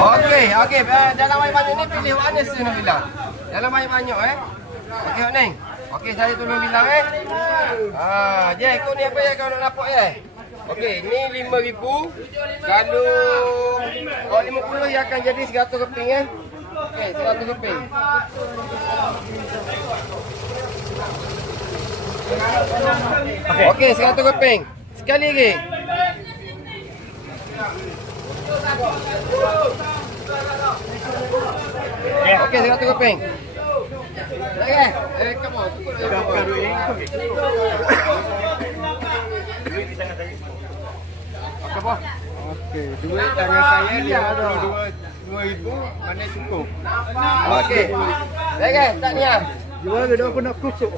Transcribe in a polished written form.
Okey, okey. Dalam banyak-banyak ni pilih mana saya nak bilang. Dalam banyak-banyak Okey, Neng. Okey, saya tolong bilang je ikut ni apa ya kau nak nampak ya. Okey, ni 5,000. Kalau 50 ia akan jadi 100 keping Okey, 100 keping. Okey, 100 keping. Sekali lagi. Okey, 100 keping. Okey, come on. Apa? Okey, duit tangan saya dia ada 2,000, mana cukup. Okey. Okey, tak niat. Jual dia aku nak kusuk.